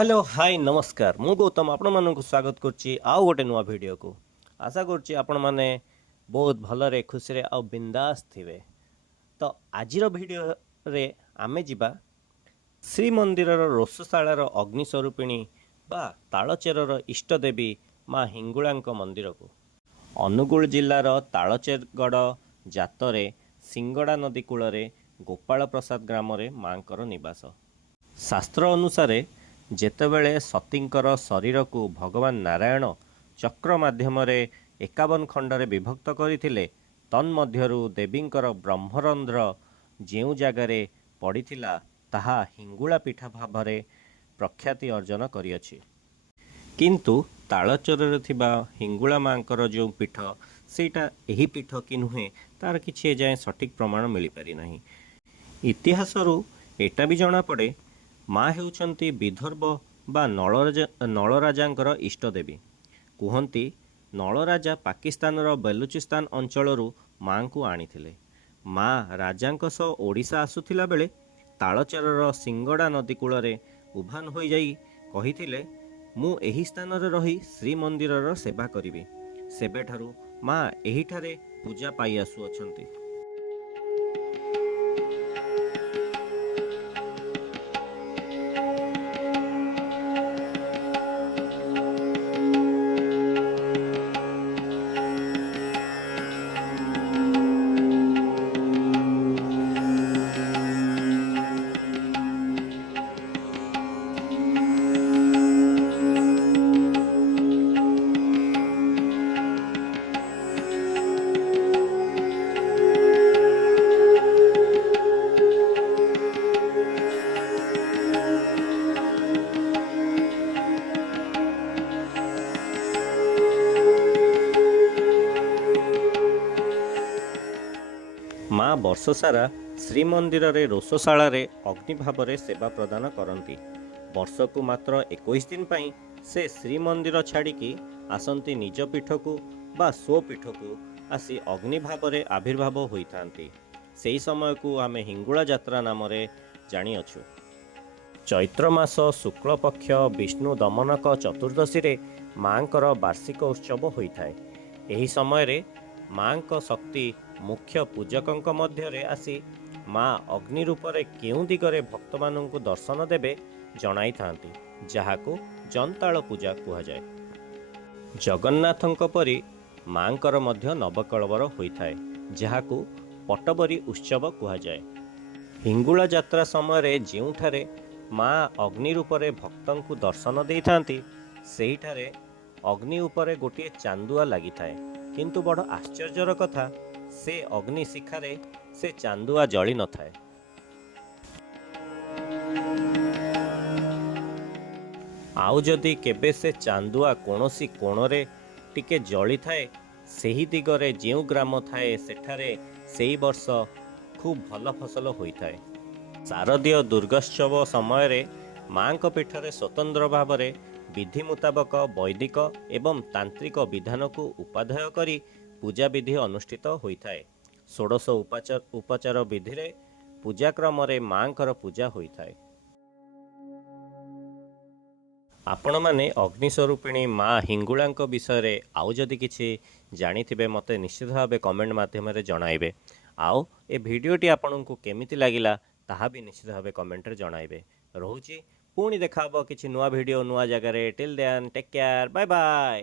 Hello hi नमस्कार मु गौतम आपण मानक स्वागत करछि आउ गोटे नुआ वीडियो को आशा करछि आपण माने बहुत भलरे खुशी रे आ बिंदास थिबे। तो आजिर वीडियो रे आमे जिबा श्री मंदिरर रोषशालार अग्नि स्वरूपिणी बा तालचेरर इष्ट देवी माँ हिंगुळांक मंदिर को अनुगुल जिल्लार तालचेरगढ़ जातरे सिंगड़ा नदी कूल गोपाल प्रसाद ग्राम माँकर निवास। शास्त्र अनुसार जेतेबेले सतींकर शरीर को भगवान नारायण चक्र माध्यम 51 खंडरे विभक्त करथिले तन्मध्यरु देवींकर ब्रह्मरंध्र जेउ जगारे पड़िथिला ताहा हिंगुला पीठ भाव प्रख्याति अर्जन करिअछि। किंतु तालचेर थिबा हिंगुला मांकर जो पीठ सेटा एही पीठ कि नुहे तार किछि एजाए सठिक प्रमाण मिल पारि नाही। इतिहासरु एटा भी जଣା पड़े माँ हेउछंती विदर्भ बा नलराजांकर इष्ट देवी। कुहंती नलराजा पाकिस्तानर बेलुचिस्तान अंचलरू माँ को आनिथिले। माँ राजांक सह ओडिशा आसुथिला बेले तालचेरर सिंगड़ा नदी कूल उभान हो जाई कहिथिले मु एही स्थान रे रही श्री मंदिरर सेवा करिबी। सेबेठारु माँ एहिठारे पूजा पाई आसुअछंती। माँ वर्ष सारा श्रीमंदिर रे रोषशाला रे अग्नि भाव रे सेवा प्रदान करती। वर्ष को मात्र 21 दिन पाई से श्रीमंदिर छाड़िकी आसंती निज पीठ को बा स्व पीठ को आसी अग्नि भाव रे आविर्भाव होइथांती। सेही समय को आमे हिंगुला यात्रा नाम रे जानी अछु। चैत्र मास शुक्ल पक्ष विष्णु दमनक चतुर्दशी रे माँकर वार्षिक उत्सव होइथाय। एही समय रे माँक शक्ति मुख्य पूजकंक मध्य आसी माँ अग्नि रूपरे केउं दिगरे भक्त मानंकु दर्शन देबे जणाई थांती, जहाकु जंताळ पूजा कुहा जाय। जगन्नाथंक परि माँकर मध्य नवकळवर होइथाय, जहाकु पटबरी उत्सव कुहा जाय। हिंगुला यात्रा समय रे जेउठारे माँ अग्नि रूपरे भक्तंकु दर्शन देई थांती सेहिठारे अग्नि उपरे गोटे चांदुआ लागि थाए। किंतु बड़ आश्चर्यर कथा से अग्नि शिखारे से चांदुआ जली न थाए। आउ जदि केबे से चांदुआ कोनोसी कोणरे टिके जली थाए सेही दिगरे जेउ ग्राम थाए सेठारे सेही वर्ष खूब भल फसल होई थाए। शारदीय दुर्गोत्सव समय रे माँक पीठरे स्वतंत्र भाव रे विधि मुताबक वैदिक एवं तांत्रिक विधान को उपाध्याय करी पूजा विधि अनुष्ठित होता है। 16 उपचार विधि रे पूजाक्रम रे माँकर पूजा होता है। आपण माने अग्नि स्वरूपिणी माँ हिंगुळांक विषय रे आउ जदि किछि जानिथिबे मते निश्चित भावे कमेंट माध्यम रे जणाइबे। आउ ए भिडियोटी आपनकु केमिति लागिला ताहा भी निश्चित भावे कमेंट रे जणाइबे। रहुछि पुणी देखा किछि नुआ भिडियो नुआ जगह रे। Till then take care bye bye.